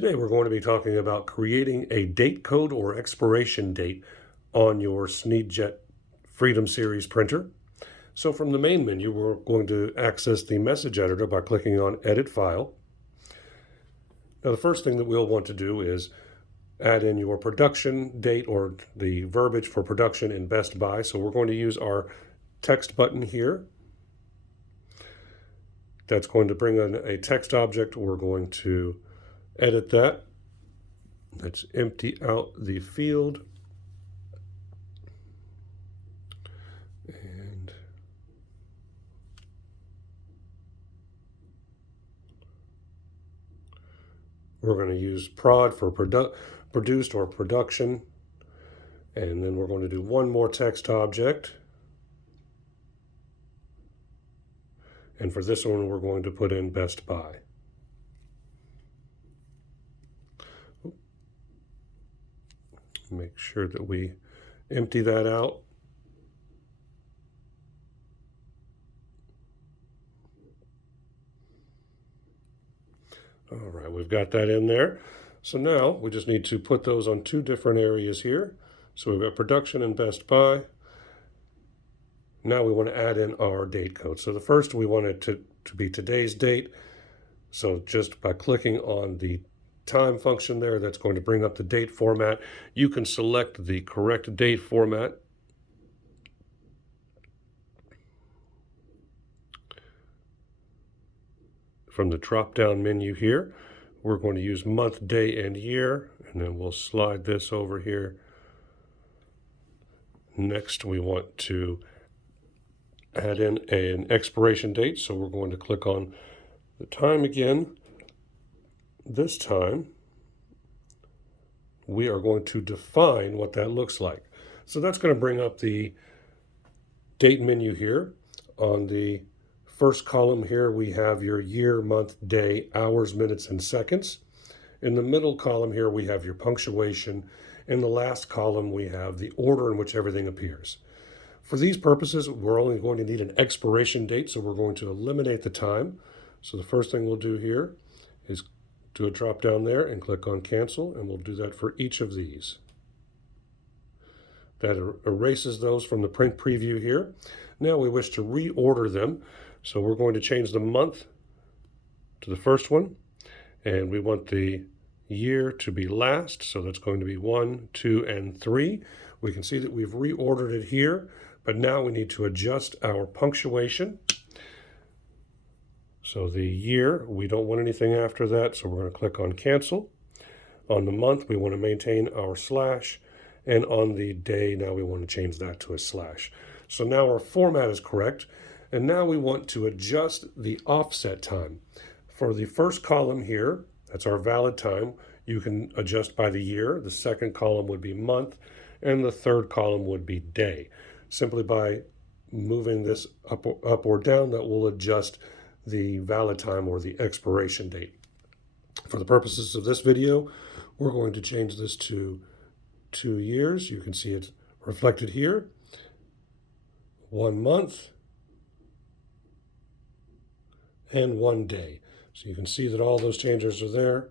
Today we're going to be talking about creating a date code or expiration date on your SNEED-JET Freedom Series printer. So from the main menu, we're going to access the message editor by clicking on Edit File. Now the first thing that we'll want to do is add in your production date or the verbiage for production in Best Buy. So we're going to use our text button here. That's going to bring in a text object. We're going to edit that. Let's empty out the field. And we're going to use prod for produced or production. And then we're going to do one more text object. And for this one, we're going to put in Best Buy. Make sure that we empty that out. All right, we've got that in there. So now we just need to put those on two different areas here. So we've got production and Best Buy. Now we want to add in our date code. So the first we want it to be today's date. So just by clicking on the time function there, that's going to bring up the date format. You can select the correct date format. From the drop-down menu here, we're going to use month, day, and year, and then we'll slide this over here. Next, we want to add in an expiration date, so we're going to click on the time again. This time, we are going to define what that looks like. So that's going to bring up the date menu here. On the first column here, we have your year, month, day, hours, minutes, and seconds. In the middle column here, we have your punctuation. In the last column, we have the order in which everything appears. For these purposes, we're only going to need an expiration date, so we're going to eliminate the time. So the first thing we'll do here is do a drop down there and click on cancel, and we'll do that for each of these. That erases those from the print preview here. Now we wish to reorder them, so we're going to change the month to the first one, and we want the year to be last, so that's going to be 1, 2, and 3. We can see that we've reordered it here, but now we need to adjust our punctuation. So the year, we don't want anything after that, so we're going to click on cancel. On the month, we want to maintain our slash, and on the day, now we want to change that to a slash. So now our format is correct, and now we want to adjust the offset time. For the first column here, that's our valid time, you can adjust by the year. The second column would be month, and the third column would be day. Simply by moving this up or down, that will adjust the valid time or the expiration date. For the purposes of this video, we're going to change this to 2 years. You can see it reflected here. 1 month and 1 day. So you can see that all those changes are there.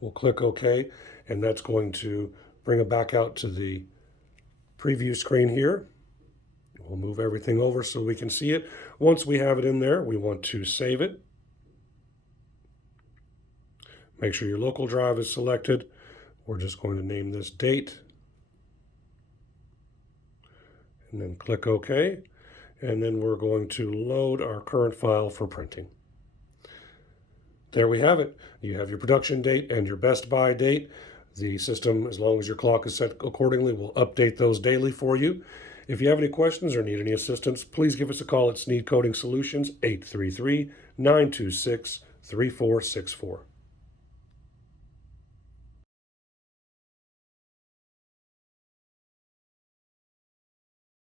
We'll click OK, and that's going to bring it back out to the preview screen here. We'll move everything over so we can see it. Once we have it in there, we want to save it. Make sure your local drive is selected. We're just going to name this date. And then click OK. And then we're going to load our current file for printing. There we have it. You have your production date and your Best Buy date. The system, as long as your clock is set accordingly, will update those daily for you. If you have any questions or need any assistance, please give us a call at SNEED Coding Solutions, 833-926-3464.